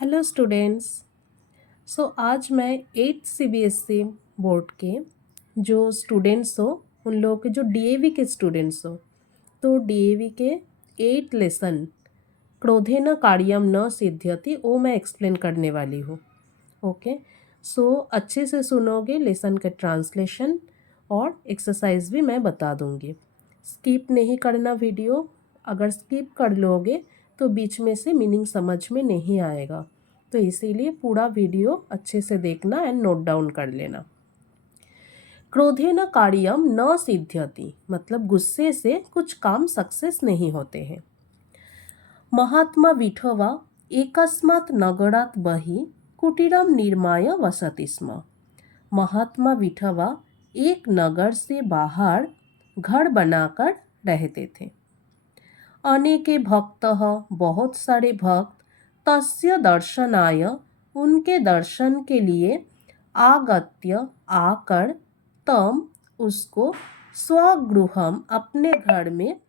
Hello students. आज मैं 8th CBSE board के जो स्टूडेंट्स हो उन लोगों के जो डीएवी के स्टूडेंट्स हो तो डीएवी के 8 लेसन क्रोधेन कार्यम न सिद्ध्यति वो मैं एक्सप्लेन करने वाली हूँ। ओके, अच्छे से सुनोगे, लेसन का ट्रांसलेशन और एक्सरसाइज भी मैं बता दूँगी। स्किप नहीं करना वीडियो, अगर स्किप कर लोगे तो बीच में से मीनिंग समझ में नहीं आएगा, तो इसीलिए पूरा वीडियो अच्छे से देखना एंड नोट डाउन कर लेना। क्रोधेन कार्यम न सिद्ध्यति मतलब गुस्से से कुछ काम सक्सेस नहीं होते हैं। महात्मा विठोबा एकस्मात् नगरात् बहि कुटीरम निर्माय वसति स्म। महात्मा विठोबा एक नगर से बाहर घर बनाकर रहते थे। अनेके भक्तः बहुत सारे भक्त तस्य दर्शनाय उनके दर्शन के लिए आगत्य आकर तम उसको स्वगृहम अपने घर में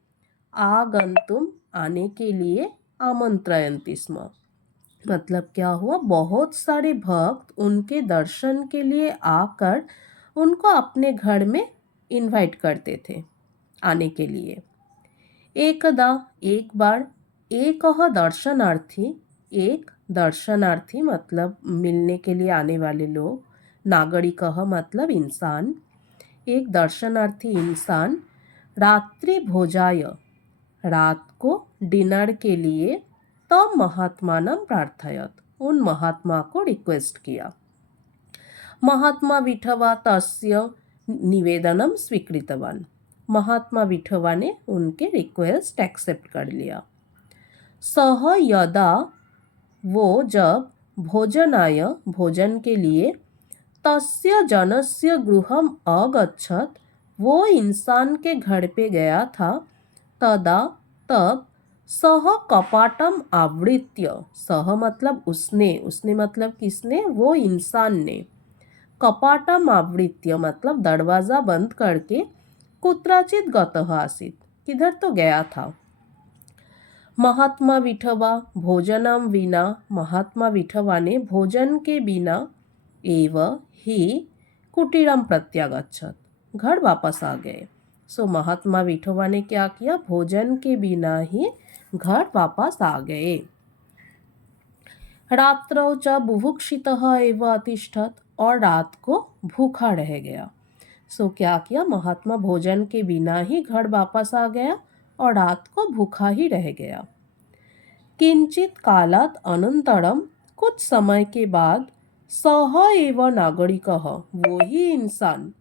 आगंतुम आने के लिए आमंत्रयन्ति स्म। मतलब क्या हुआ, बहुत सारे भक्त उनके दर्शन के लिए आकर उनको अपने घर में इनवाइट करते थे आने के लिए। एकदा एक बार एक दर्शनार्थी मतलब मिलने के लिए आने वाले लोग, नागरिक मतलब इंसान, एक दर्शनार्थी इंसान रात्रि भोजाय रात को डिनर के लिए तब महात्मानं प्रार्थयत उन महात्मा को रिक्वेस्ट किया। महात्मा विठोबा तस्य निवेदनम स्वीकृतवान। महात्मा विठोबा ने उनके रिक्वेस्ट एक्सेप्ट कर लिया। सह यदा वो जब भोजनाय भोजन के लिए तस्य जनस्य गृहम अगच्छत वो इंसान के घर पे गया था, तदा तब सह कपाटम आवृत्य, सह मतलब उसने मतलब किसने, वो इंसान ने, कपाटम आवृत्य मतलब दरवाज़ा बंद करके कुत्रचित गतः आसीत् किधर तो गया था। महात्मा विठोबा भोजनम विना, महात्मा विठोबा ने भोजन के बिना एव ही कुटीरम प्रत्यागच्छत घर वापस आ गए। महात्मा विठोबा ने क्या किया, भोजन के बिना ही घर वापस आ गए। रात्रौ च बुभुक्षितः एव अतिष्ठत और रात को भूखा रह गया। क्या किया, महात्मा भोजन के बिना ही घर वापस आ गया और रात को भूखा ही रह गया। किंचित कालात अनंतरम कुछ समय के बाद सह एव नागरिकः वो ही इंसान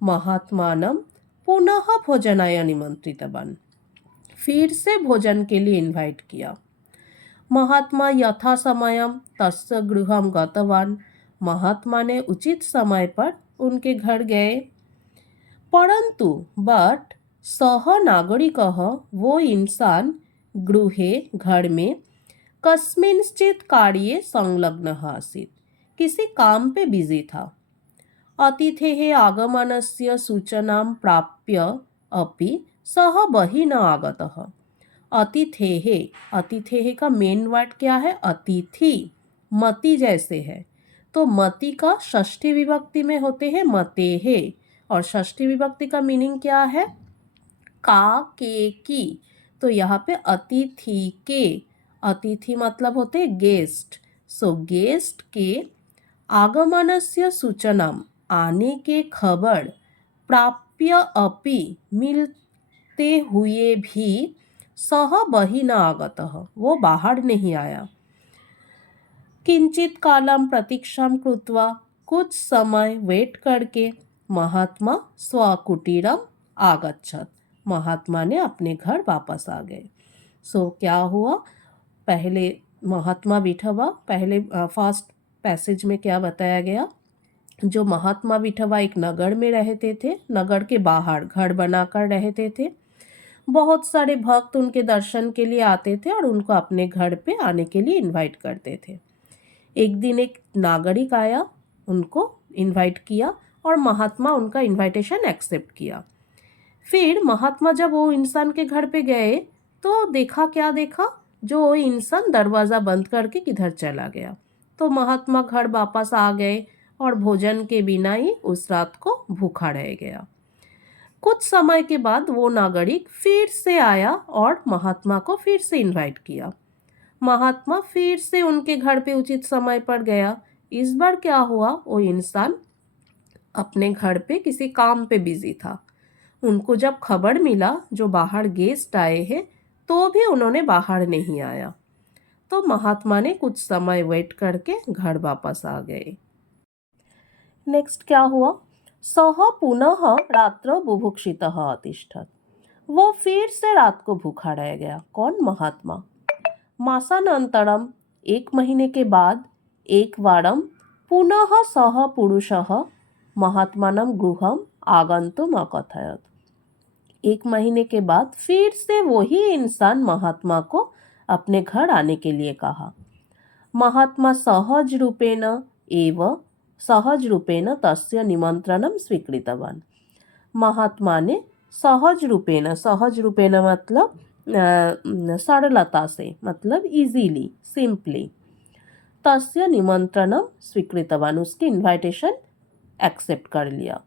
महात्मानं पुनः भोजनाय निमंत्रितवान फिर से भोजन के लिए इनवाइट किया। महात्मा यथा समयम तस्य गृहम गतवान, महात्मा ने उचित समय पर उनके घर गए। परंतु बट सह नागरिकः वो इंसान गृहे घर में कस्मिंश्चित कार्ये संलग्नः आसीत् किसी काम पे बिजी था। अतिथेः आगमनस्य सूचनां प्राप्य अपि सह बहिः न आगतः। अतिथेः का मेन वर्ड क्या है, अतिथि, मति जैसे है, तो मति का षष्ठी विभक्ति में होते हैं मतेः, और षष्ठी विभक्ति का मीनिंग क्या है, का, के, की, तो यहाँ पे अतिथि के, अतिथि मतलब होते गेस्ट। गेस्ट के आगमनस्य सूचनाम आने के खबर, प्राप्य अपि मिलते हुए भी सह बहिः न आगतः वो बाहर नहीं आया। किंचित कालम प्रतीक्षां कृत्वा कुछ समय वेट करके महात्मा स्वकुटीरम आगच्छत महात्मा ने अपने घर वापस आ गए। क्या हुआ, पहले महात्मा विठोबा, पहले फर्स्ट पैसेज में क्या बताया गया, जो महात्मा विठोबा एक नगर में रहते थे, नगर के बाहर घर बनाकर रहते थे। बहुत सारे भक्त उनके दर्शन के लिए आते थे और उनको अपने घर पे आने के लिए इनवाइट करते थे। एक दिन एक नागरिक आया, उनको इनवाइट किया और महात्मा उनका इनविटेशन एक्सेप्ट किया। फिर महात्मा जब वो इंसान के घर पे गए तो देखा, क्या देखा, जो इंसान दरवाज़ा बंद करके किधर चला गया। तो महात्मा घर वापस आ गए और भोजन के बिना ही उस रात को भूखा रह गया। कुछ समय के बाद वो नागरिक फिर से आया और महात्मा को फिर से इनवाइट किया। महात्मा फिर से उनके घर पे उचित समय पर गया। इस बार क्या हुआ, वो इंसान अपने घर पे किसी काम पे बिजी था। उनको जब खबर मिला जो बाहर गेस्ट आए हैं, तो भी उन्होंने बाहर नहीं आया। तो महात्मा ने कुछ समय वेट करके घर वापस आ गए। नेक्स्ट क्या हुआ, सह पुनः रात्र बुभुक्षितः अतिष्ठत्। वो फिर से रात को भूखा रह गया। कौन, महात्मा। मासानंतरम, 1 महीने के बाद, एक वारम पुनः सह पुरुषः महात्मानं गृहम आगंतुम अकथयत्। 1 महीने के बाद फिर से वही इंसान महात्मा को अपने घर आने के लिए कहा। महात्मा सहज रूपेण तस्य निमंत्रणम स्वीकृतवान। महात्मा ने सहज रूपेण मतलब सरलता से, मतलब इजीली, सिंपली, तस्य निमंत्रणम स्वीकृतवान, उसकी इनविटेशन एक्सेप्ट कर लिया।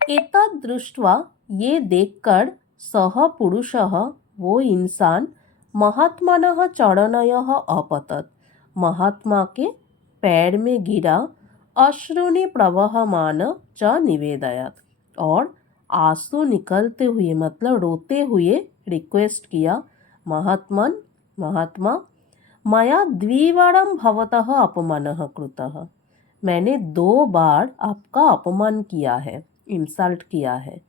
एतद् दृष्ट्वा, ये देखकर, सह पुरुषः, वो इंसान, महात्मनः चरणयः अपतत्, महात्मा के पैर में गिरा, अश्रुनि प्रवहमान च निवेदयत्, और आंसू निकलते हुए मतलब रोते हुए रिक्वेस्ट किया, महात्मा, मया द्विवारं भवतः अपमानः कृतः, मैंने 2 बार आपका अपमान किया है, इंसल्ट किया है।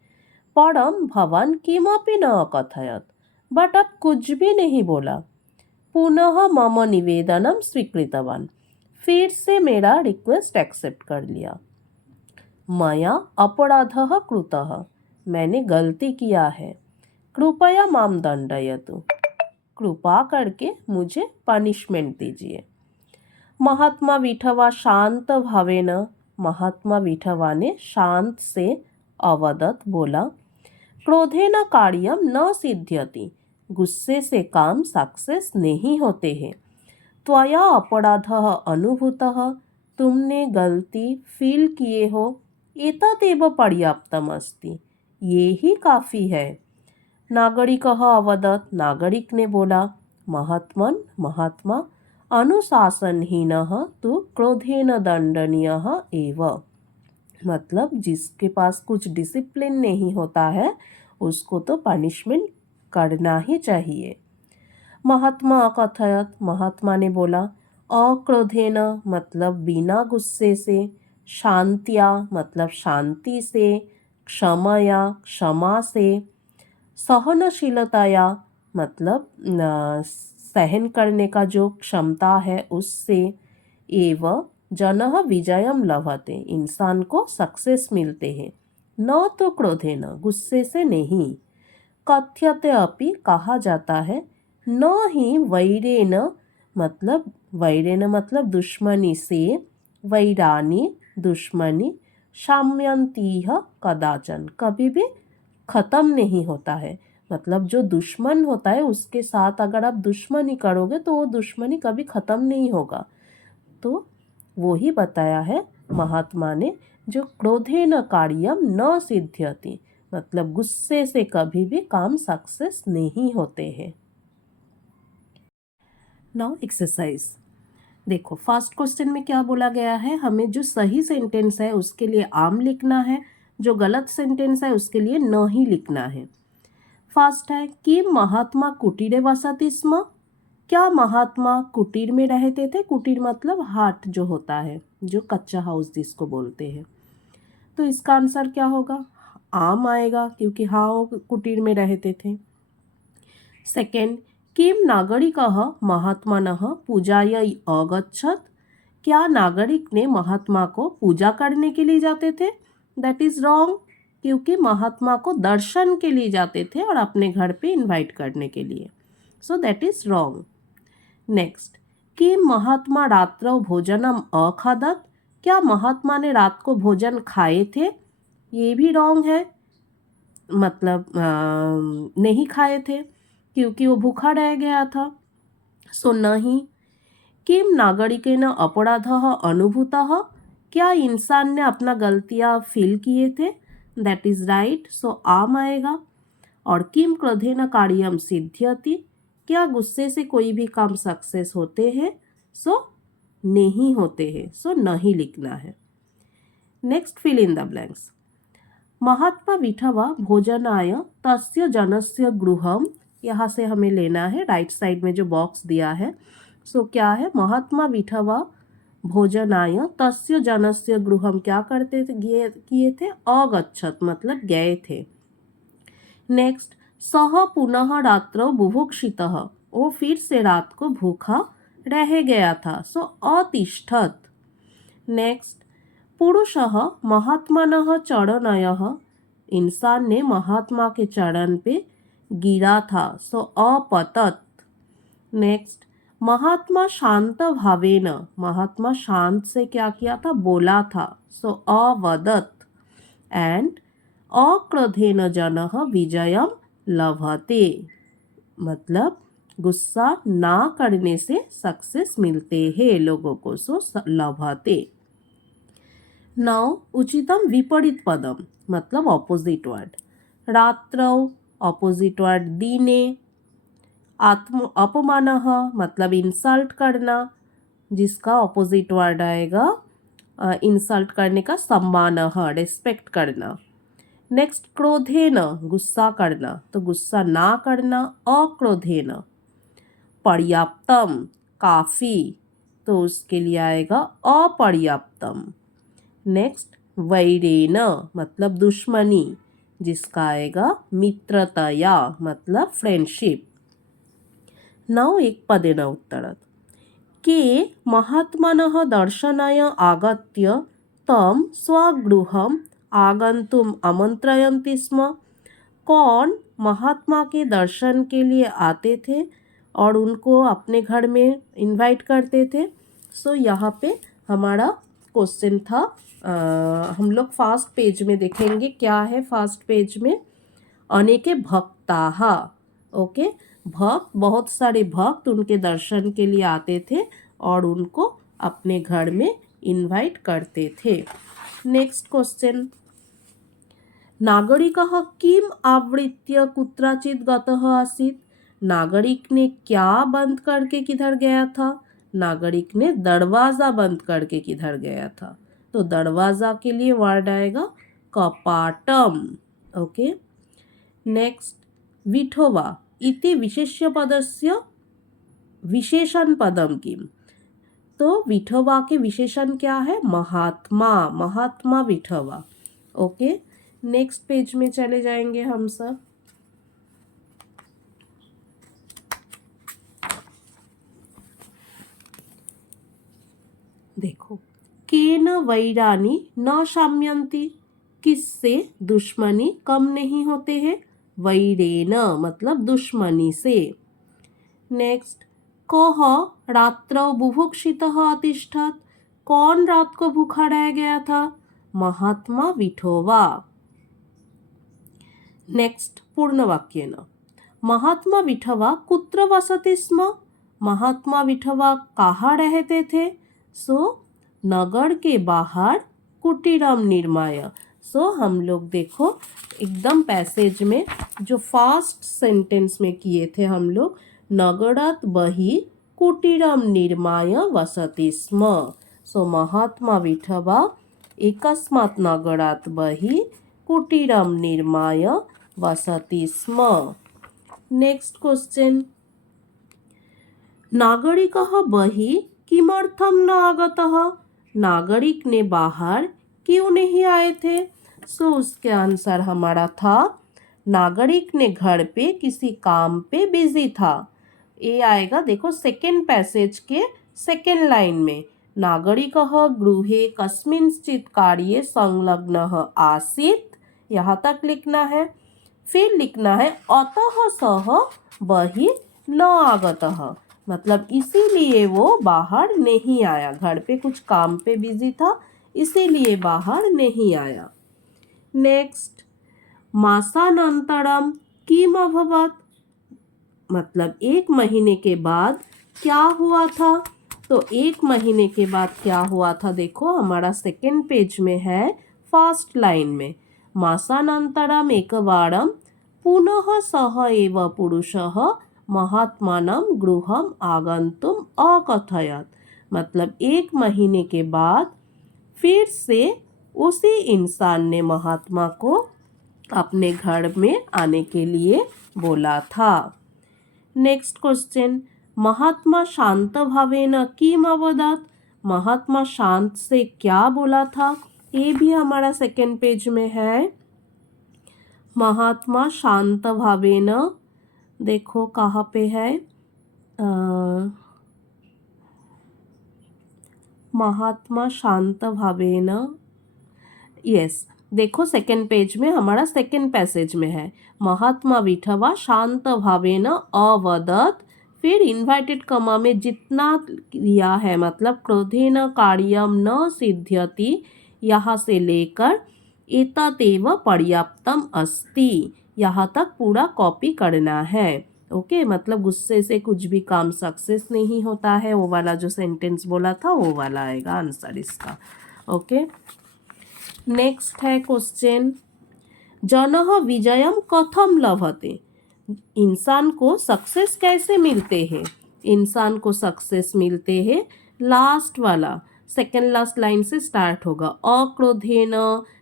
परम भवान किमपि न अकथयत्, बट आप कुछ भी नहीं बोला। पुनः मम निवेदनम स्वीकृतवान, फिर से मेरा रिक्वेस्ट एक्सेप्ट कर लिया। मया अपराधः कृतः, मैंने गलती किया है। कृपया माम दंडयतु, कृपा करके मुझे पनिशमेंट दीजिए। महात्मा विठवा शांत भावेन, महात्मा विठवा ने शांत से अवदत बोला, क्रोधेन कार्यम न सिद्ध्यति, गुस्से से काम सक्सेस नहीं होते हैं। त्वया अपराधः अनुभूतः, तुमने गलती फील किए हो, एतदेव पर्याप्तम अस्ति, ये ही काफ़ी है। नागरिकः अवदत्, नागरिक ने बोला, महात्मा, अनुशासनहीनः तु क्रोधेन दंडनीयः एव, मतलब जिसके पास कुछ डिसिप्लिन नहीं होता है उसको तो पनिशमेंट करना ही चाहिए। महात्मा अकथयत, महात्मा ने बोला, अक्रोधेन मतलब बिना गुस्से से, शांत्या मतलब शांति से, क्षमया क्षमा से, सहनशीलताया मतलब सहन करने का जो क्षमता है उससे, एवं जनः विजयम लभते, इंसान को सक्सेस मिलते हैं, न तो क्रोधेन गुस्से से नहीं, कथ्यते अपि कहा जाता है, न ही वैरेन मतलब दुश्मनी से, वैरानी दुश्मनी, शाम्यंतीह कदाचन कभी भी ख़त्म नहीं होता है, मतलब जो दुश्मन होता है उसके साथ अगर आप दुश्मनी करोगे तो वो दुश्मनी कभी ख़त्म नहीं होगा। तो वो ही बताया है महात्मा ने, जो क्रोधेन कार्यम न सिद्ध्यति, मतलब गुस्से से कभी भी काम सक्सेस नहीं होते हैं। नाउ एक्सरसाइज देखो, फर्स्ट क्वेश्चन में क्या बोला गया है, हमें जो सही सेंटेंस है उसके लिए आम लिखना है, जो गलत सेंटेंस है उसके लिए न ही लिखना है। फर्स्ट है कि महात्मा कुटीरे वसति स्म, क्या महात्मा कुटीर में रहते थे। कुटीर मतलब हाट जो होता है, जो कच्चा हाउस जिसको बोलते हैं। तो इसका आंसर क्या होगा, आम आएगा, क्योंकि हाँ वो कुटीर में रहते थे। सेकेंड, किम नागरिकः महात्मनः पूजायै अगच्छत्, क्या नागरिक ने महात्मा को पूजा करने के लिए जाते थे। दैट इज रॉन्ग, क्योंकि महात्मा को दर्शन के लिए जाते थे और अपने घर पे इनवाइट करने के लिए। So that is wrong. Next, किम महात्मा रात्रौ भोजनम अखादत्, क्या महात्मा ने रात को भोजन खाए थे। ये भी रॉन्ग है, मतलब नहीं खाए थे क्योंकि वो भूखा रह गया था। सो नहीं। किम नागरिकेन अपराधः अनुभूतः, क्या इंसान ने अपना गलतियाँ फील किए थे, दैट इज राइट, सो आम आएगा। और किम क्रोधेन कार्यम सिद्ध्यति, क्या गुस्से से कोई भी काम सक्सेस होते हैं, सो नहीं होते हैं, सो नहीं लिखना है। Next fill in the blanks. महात्मा विठवा भोजनाय तस्य जनस्य गृहम, यहाँ से हमें लेना है राइट साइड में जो बॉक्स दिया है। सो क्या है, महात्मा विठवा भोजनाय तस्य जनस्य गृहम क्या करते थे, किए थे, अगच्छत मतलब गए थे। नेक्स्ट, सह पुनः रात्रौ बुभुक्षितः, वो फिर से रात को भूखा रह गया था, सो अतिष्ठत। नेक्स्ट, पुरुषः महात्मनः चरणयः, इंसान ने महात्मा के चरण पे गिरा था, सो अपतत। नेक्स्ट, महात्मा शांत भावेन, महात्मा शांत से क्या किया था, बोला था, सो अवदत। एंड अक्रोधेन जनः विजयम लभते, मतलब गुस्सा ना करने से सक्सेस मिलते हैं लोगों को, सो लभते। नाउ उचितम विपरीत पदम मतलब ऑपोजिट वर्ड। रात्रौ ऑपोजिट वर्ड दिने। आत्म अपमानः मतलब इंसल्ट करना, जिसका ऑपोजिट वर्ड आएगा इंसल्ट करने का सम्मानः रिस्पेक्ट करना। नेक्स्ट, क्रोधेन गुस्सा करना, तो गुस्सा ना करना, अक्रोधेन। पर्याप्तम काफ़ी, तो उसके लिए आएगा अपर्याप्तम। नेक्स्ट, वैरेन मतलब दुश्मनी, जिसका आएगा मित्रतया मतलब फ्रेंडशिप। नाउ एक पदेन उत्तरत। के महात्मनः दर्शनाय आगत्य तम स्वगृहम आगंतुम आमंत्रयन्ति स्म, कौन महात्मा के दर्शन के लिए आते थे और उनको अपने घर में इनवाइट करते थे। सो यहाँ पे हमारा क्वेश्चन था, हम लोग फास्ट पेज में देखेंगे क्या है फास्ट पेज में। अनेके भक्ताः, ओके, भक्त बहुत सारे भक्त उनके दर्शन के लिए आते थे और उनको अपने घर में इनवाइट करते थे। नेक्स्ट क्वेश्चन, नागरिकः किम आवृत्य कुत्रचित् गतः आसीत्, नागरिक ने क्या बंद करके किधर गया था, नागरिक ने दरवाज़ा बंद करके किधर गया था, तो दरवाज़ा के लिए वर्ड आएगा कपाटम, ओके। नेक्स्ट, विठोबा इति विशेष्य पदस्य विशेषण पदम किम, तो विठोबा के विशेषण क्या है, महात्मा, महात्मा विठोबा, ओके। नेक्स्ट पेज में चले जाएंगे हम सब। देखो, केन वैरानी न शाम्यन्ति, किससे दुश्मनी कम नहीं होते हैं, वैरेन मतलब दुश्मनी से। नेक्स्ट, कह रात्रौ बुभुक्षितः अतिष्ठत्, कौन रात को भूखा रह गया था, महात्मा विठोबा। नेक्स्ट, पूर्ण वाक्येन, महात्मा विठोबा कुत्र वसति स्म, महात्मा विठोबा कहाँ रहते थे, सो नगर के बाहर कुटीरम निर्माय। सो हम लोग देखो एकदम पैसेज में जो फास्ट सेंटेंस में किए थे हम लोग, नगरात बहि कुटीरम निर्माय वसति स्म, सो महात्मा विठोबा एकस्मात् नगरात बहि कुटीरम निर्माय वसति स्म। नेक्स्ट क्वेश्चन, नागरिकः बहि किमर्थम न आगतः, नागरिक ने बाहर क्यों नहीं आए थे, सो उसके आंसर हमारा था नागरिक ने घर पे किसी काम पे बिजी था। ये आएगा देखो सेकेंड पैसेज के सेकेंड लाइन में, नागरिकः गृहे कस्मिंश्चित् कार्ये संलग्नः आसीत्, यहाँ तक लिखना है। फिर लिखना है अतः सः बहि न आगतः, मतलब इसीलिए वो बाहर नहीं आया, घर पे कुछ काम पे बिजी था इसीलिए बाहर नहीं आया। नेक्स्ट, मासानंतरम किम अभवत्, मतलब एक महीने के बाद क्या हुआ था? तो 1 महीने के बाद क्या हुआ था? देखो हमारा सेकेंड पेज में है, फर्स्ट लाइन में, मासानंतरम एकवारम पुनः सह एव पुरुषः महात्मानं गृहम आगंतुम अकथयत। मतलब 1 महीने के बाद फिर से उसी इंसान ने महात्मा को अपने घर में आने के लिए बोला था। नेक्स्ट क्वेश्चन, महात्मा शांत भावेन किम अवदत। महात्मा शांत से क्या बोला था? ये भी हमारा सेकेंड पेज में है। महात्मा शांत भावेन, देखो कहाँ पे है, महात्मा शांत भावेन, यस, देखो सेकेंड पेज में, हमारा सेकेंड पैसेज में है, महात्मा विठवा शांत भावेन अवदत। फिर इन्वर्टेड कमा में जितना दिया है, मतलब क्रोधेन कार्यम न सिद्ध्यति, यहाँ से लेकर एतदेव पर्याप्तम अस्ति, यहाँ तक पूरा कॉपी करना है। ओके, मतलब गुस्से से कुछ भी काम सक्सेस नहीं होता है, वो वाला जो सेंटेंस बोला था वो वाला आएगा आंसर इसका। ओके, नेक्स्ट है क्वेश्चन, जनः विजयम कथम लभते। इंसान को सक्सेस कैसे मिलते हैं? इंसान को सक्सेस मिलते हैं, लास्ट वाला सेकेंड लास्ट लाइन से स्टार्ट होगा, अक्रोधेन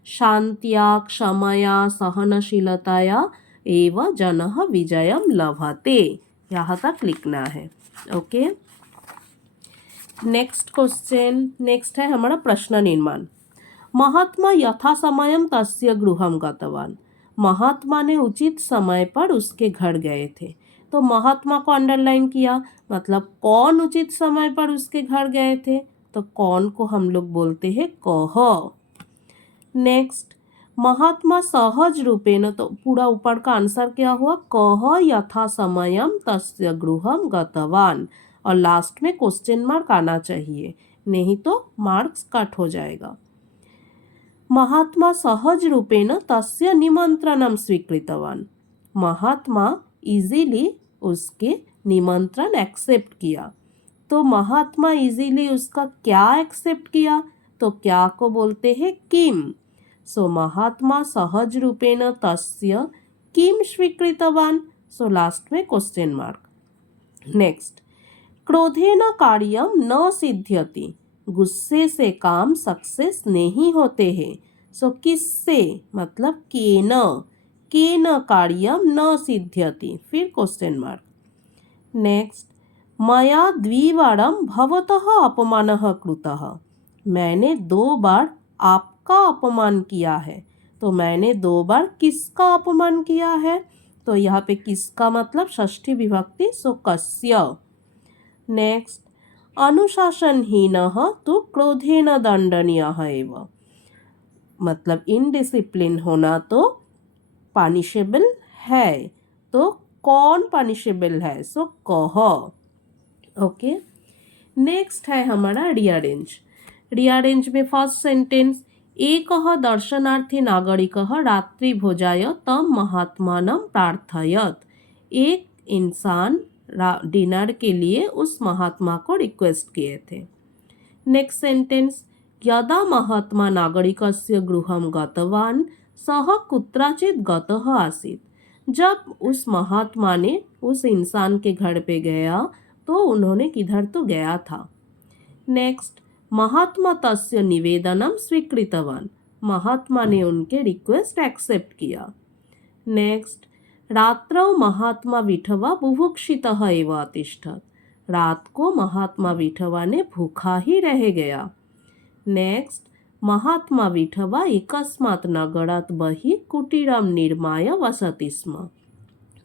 शांत्या क्षमया सहनशीलताया एवं जनः विजयम लभते, यहाँ तक लिखना है। ओके, नेक्स्ट क्वेश्चन, नेक्स्ट है हमारा प्रश्न निर्माण। महात्मा यथा समयम तस्य गृहम गतवान। महात्मा ने उचित समय पर उसके घर गए थे। तो महात्मा को अंडरलाइन किया, मतलब कौन उचित समय पर उसके घर गए थे? तो कौन को हम लोग बोलते हैं कह। नेक्स्ट, महात्मा सहज रूपेण, तो पूरा ऊपर का आंसर क्या हुआ? कह यथा समयम तस्य गृहम गतवान, और लास्ट में क्वेश्चन मार्क आना चाहिए, नहीं तो मार्क्स कट हो जाएगा। महात्मा सहज रूपेण तस्य निमंत्रणम स्वीकृतवान। महात्मा इजीली उसके निमंत्रण एक्सेप्ट किया। तो महात्मा इजीली उसका क्या एक्सेप्ट किया? तो क्या को बोलते हैं किम। सो महात्मा सहज रूपेण तस्य किम स्वीकृतवान, सो लास्ट में क्वेश्चन मार्क। नेक्स्ट, क्रोधेन कार्यम न सिद्ध्यति। गुस्से से काम सक्सेस नहीं होते हैं। सो किससे, मतलब केन, केन कार्यम न सिद्ध्यति, फिर क्वेश्चन मार्क। नेक्स्ट, मया द्विवारम भवतः अपमानः कृतः। मैंने 2 बार आपका अपमान किया है। तो मैंने 2 बार किसका अपमान किया है? तो यहाँ पे किसका मतलब षष्ठी विभक्ति, सो कस्य। नेक्स्ट, अनुशासनहीनः तु क्रोधेन दंडनीयः एव। मतलब इनडिसिप्लिन होना तो पनिशेबल है। तो कौन पनिशेबल है? सो कह। ओके, नेक्स्ट है हमारा रीअरेंज। रीअरेंज में फर्स्ट सेंटेंस, एकः दर्शनार्थी नागरिकः रात्रि भोजाय तम महात्मानं प्रार्थयत। एक इंसान डिनर के लिए उस महात्मा को रिक्वेस्ट किए थे। नेक्स्ट सेंटेंस, यदा महात्मा नागरिकस्य गृहं गतवान सः कुत्रचित् गतः आसीत्। जब उस महात्मा ने उस इंसान के घर पे गया तो उन्होंने किधर तो गया था। नेक्स्ट, महात्मा तस्य निवेदनम स्वीकृतवान। महात्मा ने उनके रिक्वेस्ट एक्सेप्ट किया। नेक्स्ट, रात्रौ महात्मा विठवा बुभुक्षितः एव अतिष्ठत्। रात को महात्मा विठवा ने भूखा ही रह गया। नेक्स्ट, महात्मा विठवा एकस्मात् नगरात् बहिः कुटीरं निर्माय वसति स्म।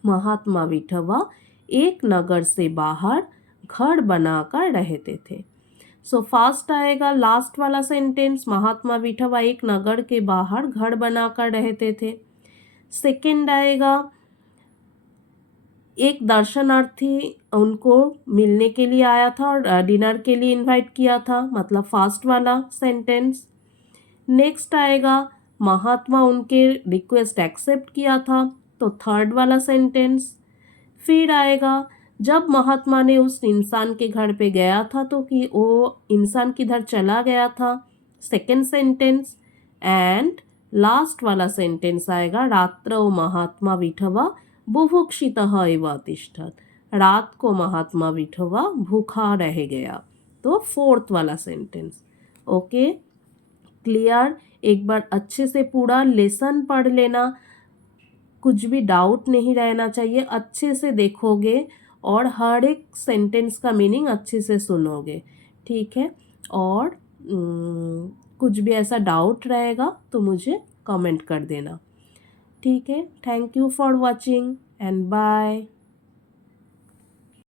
महात्मा विठवा एक नगर से बाहर घर बनाकर रहते थे। सो फास्ट आएगा लास्ट वाला सेंटेंस, महात्मा विठवा एक नगर के बाहर घर बनाकर रहते थे। सेकंड आएगा, एक दर्शनार्थी उनको मिलने के लिए आया था और डिनर के लिए इनवाइट किया था, मतलब फास्ट वाला सेंटेंस। नेक्स्ट आएगा, महात्मा उनके रिक्वेस्ट एक्सेप्ट किया था, तो थर्ड वाला सेंटेंस। फिर आएगा, जब महात्मा ने उस इंसान के घर पे गया था तो कि वो इंसान किधर चला गया था, सेकेंड सेंटेंस। एंड लास्ट वाला सेंटेंस आएगा रात्रौ महात्मा विठवा बुभुक्षितः एव अतिष्ठत्। रात को महात्मा विठवा भूखा रह गया, तो फोर्थ वाला सेंटेंस। Okay, clear? एक बार अच्छे से पूरा लेसन पढ़ लेना, कुछ भी डाउट नहीं रहना चाहिए, अच्छे से देखोगे और हर एक सेंटेंस का मीनिंग अच्छे से सुनोगे, ठीक है? और कुछ भी ऐसा डाउट रहेगा तो मुझे कमेंट कर देना, ठीक है? Thank you for watching and bye.